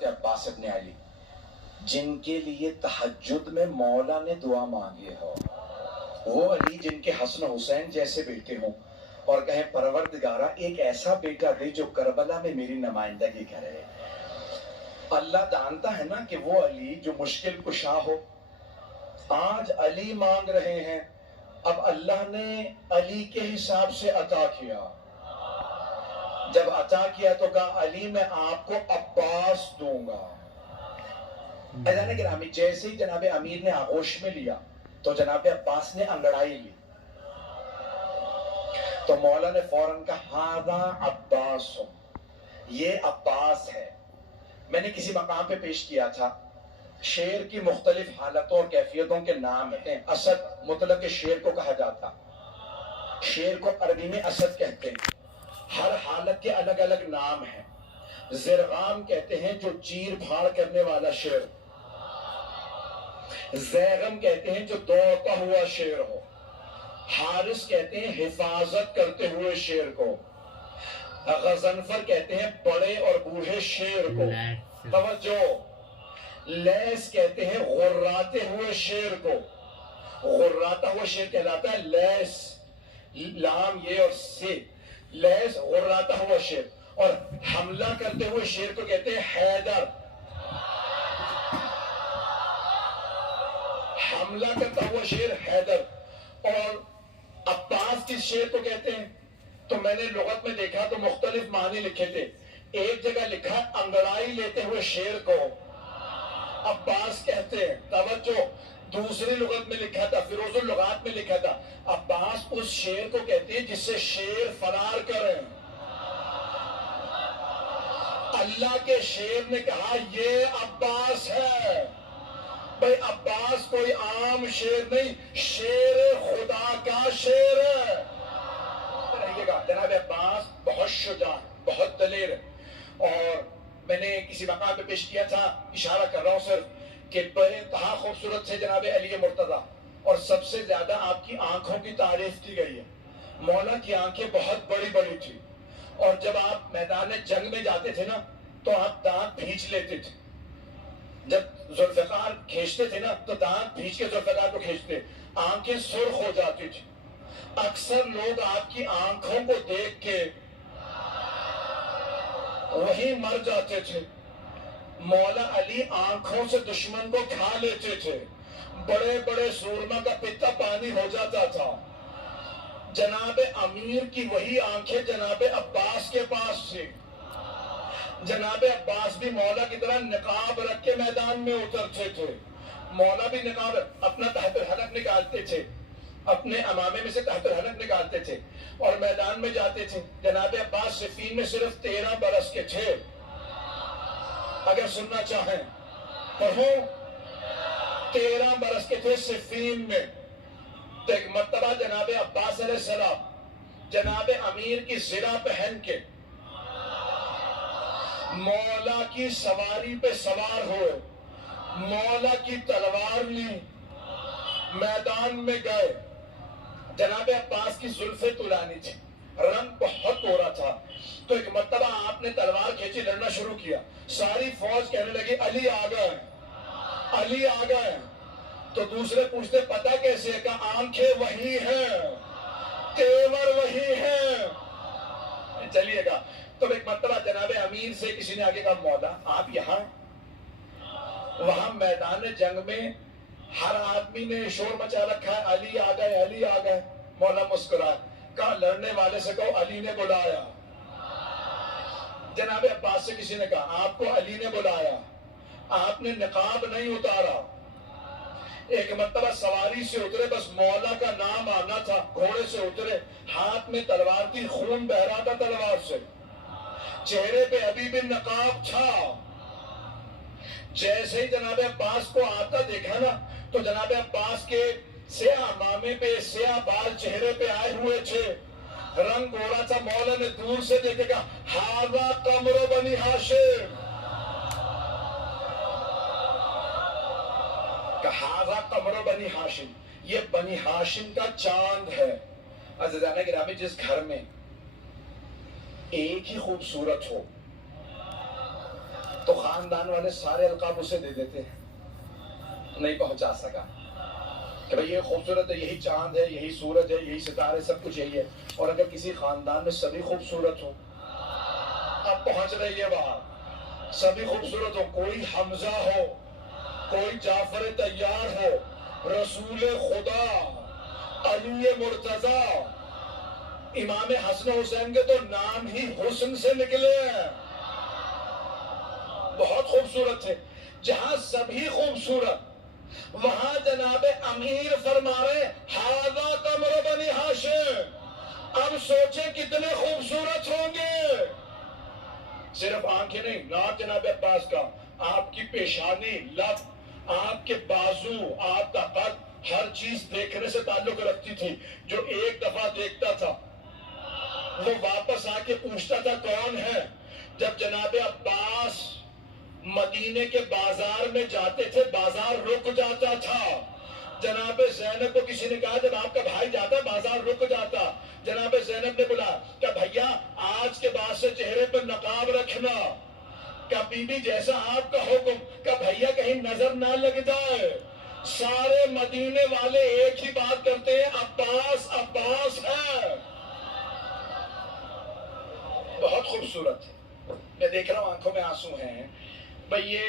حضرت عباس ابن علی جن کے لیے تہجد میں مولا نے دعا مانگی ہو، وہ علی جن کے حسن و حسین جیسے بیٹے ہوں اور کہیں پروردگارہ ایک ایسا بیٹا دے جو کربلا میں میری نمائندگی کرے۔ اللہ جانتا ہے نا کہ وہ علی جو مشکل کشا ہو، آج علی مانگ رہے ہیں، اب اللہ نے علی کے حساب سے عطا کیا۔ جب عطا کیا تو کہا علی میں آپ کو عباس دوں گا۔ ایزانے گرامی، جیسے ہی جناب امیر نے آغوش میں لیا تو جناب عباس نے انگڑائی لی، تو مولا نے فوراً کہا ہاذا عباس، یہ عباس ہے۔ میں نے کسی مقام پہ پیش کیا تھا، شیر کی مختلف حالتوں اور کیفیتوں کے نام ہیں۔ اسد مطلق شیر کو کہا جاتا، شیر کو عربی میں اسد کہتے ہیں، ہر حالت کے الگ الگ نام ہیں۔ زرغام کہتے ہیں جو چیر پھاڑ کرنے والا شیر، زیغم کہتے ہیں جو دوڑتا ہوا شیر ہو، حارس کہتے ہیں حفاظت کرتے ہوئے شیر کو، غضنفر کہتے ہیں بڑے اور بوڑھے شیر کو، توجہ، لیس کہتے ہیں غراتے ہوئے شیر کو، غراتا ہوا شیر کہلاتا ہے لیس، لام یہ اور سے، لیس غراتا ہوا شیر، اور حملہ کرتے ہوئے شیر کو کہتے ہیں حیدر، حملہ کرتا ہوا شیر حیدر۔ اور عباس کس شیر کو کہتے ہیں؟ تو میں نے لغت میں دیکھا تو مختلف معنی لکھے تھے۔ ایک جگہ لکھا انگڑائی لیتے ہوئے شیر کو عباس کہتے ہیں، توجہ، دوسری لغت میں لکھا تھا، فیروز اللغات میں لکھا تھا عباس اس شیر کو کہتے ہیں جس سے شیر فرار کرے۔ اللہ کے شیر نے کہا یہ عباس ہے۔ بھئی عباس کوئی عام شیر نہیں، شیر خدا کا شیر ہے۔ رہیے گا، جناب عباس بہت شجاع، بہت دلیر ہے، اور میں نے کسی مقام پہ پیش کیا تھا، اشارہ کر رہا ہوں صرف کہ بے انتہا خوبصورت سے جناب علی مرتضیٰ، اور سب سے زیادہ آپ کی آنکھوں کی تعریف کی گئی ہے۔ مولا کی آنکھیں بہت بڑی بڑی تھی، اور جب آپ میدان جنگ میں جاتے تھے نا تو آپ دانت بھینچ لیتے تھے، جب ذوالفقار کھینچتے تھے نا تو دانت بھینچ کے ذوالفقار کو کھینچتے، آنکھیں سرخ ہو جاتی تھی۔ اکثر لوگ آپ کی آنکھوں کو دیکھ کے وہی مر جاتے تھے۔ مولا علی آنکھوں سے دشمن کو کھا لیتے تھے، بڑے بڑے سورما کا پتا پانی ہو جاتا تھا۔ جناب امیر کی وہی آنکھیں جناب عباس کے پاس تھی۔ جناب عباس بھی مولا کی طرح نقاب رکھ کے میدان میں اترتے تھے، مولا بھی نقاب اپنا تحت الحلق نکالتے تھے، اپنے امامے میں سے تحت الحلق نکالتے تھے اور میدان میں جاتے تھے۔ جناب عباس صفین میں صرف 13 برس کے تھے، اگر سننا چاہیں پڑھو، 13 برس کے تھے صفین میں۔ تو ایک مرتبہ جناب عباس علیہ السلام جناب امیر کی زرہ پہن کے مولا کی سواری پہ سوار ہوئے، مولا کی تلوار لی، میدان میں گئے۔ جناب عباس کی زلفیں طولانی تھی، رنگ بہت گورا تھا، تو ایک مرتبہ آپ نے تلوار کھینچی، لڑنا شروع کیا، ساری فوج کہنے لگی علی آ گئے، علی آ گئے۔ تو دوسرے پوچھتے پتہ کیسے؟ کہ آنکھیں وہی ہیں، تیور وہی ہیں۔ چلیے گا، تو ایک مرتبہ جناب امیر سے کسی نے آگے کہا مولا آپ یہاں؟ وہاں میدان جنگ میں ہر آدمی نے شور مچا رکھا ہے علی آ گئے، علی آ گئے۔ مولا مسکرائے، کہا لڑنے والے سے کہو علی نے بلایا۔ جناب عباس سے کسی نے کہا آپ کو علی نے بلایا، آپ نے نقاب نہیں اتارا۔ ایک مرتبہ سواری سے اترے، بس مولا کا نام آنا تھا، گھوڑے سے اترے، ہاتھ میں تلوار تھی، خون بہ رہا تھا تلوار سے، چہرے پہ ابھی بھی نقاب تھا۔ جیسے ہی جناب عباس کو آتا دیکھا نا تو جناب عباس کے سیاہ امامے پہ سیاہ بال چہرے پہ آئے ہوئے تھے، رنگ گورا تھا۔ مولا نے دور سے دیکھے گا ہاذا قمر بنی ہاشم، ہاذا قمر بنی ہاشم، یہ بنی ہاشم کا چاند ہے۔ عزیزانہ گرامی، جس گھر میں ایک ہی خوبصورت ہو تو خاندان والے سارے القاب اسے دے دیتے ہیں، نہیں پہنچا سکا کہ بھئی یہ خوبصورت ہے، یہی چاند ہے، یہی سورج ہے، یہی ستارے، سب کچھ یہی ہے۔ اور اگر کسی خاندان میں سبھی خوبصورت ہو، اب پہنچ رہی ہے بات، سبھی خوبصورت ہو، کوئی حمزہ ہو، کوئی جعفر طیار ہو، رسول خدا، علی مرتضی، امام حسن حسین کے تو نام ہی حسن سے نکلے ہیں، بہت خوبصورت ہے۔ جہاں سبھی خوبصورت، وہاں جناب امیر فرما رہے ھذا قمر بنی ہاشم، اب سوچیں کتنے خوبصورت ہوں گے۔ صرف آنکھیں نہیں، ناک جناب عباس کا، آپ کی پیشانی، لب، آپ کے بازو، آپ کا قد، ہر چیز دیکھنے سے تعلق رکھتی تھی۔ جو ایک دفعہ دیکھتا تھا وہ واپس آ کے پوچھتا تھا کون ہے۔ جب جناب عباس مدینے کے بازار میں جاتے تھے، بازار رک جاتا تھا۔ جناب زینب کو کسی نے کہا جب آپ کا بھائی جاتا بازار رک جاتا، جناب زینب نے بولا کہ بھیا آج کے بعد سے چہرے پر نقاب رکھنا، کہ بی بی جیسا آپ کا حکم، کہ بھیا کہیں نظر نہ لگ جائے۔ سارے مدینے والے ایک ہی بات کرتے ہیں، عباس عباس ہے، بہت خوبصورت ہے۔ میں دیکھ رہا ہوں آنکھوں میں آنسو ہیں، بھئی یہ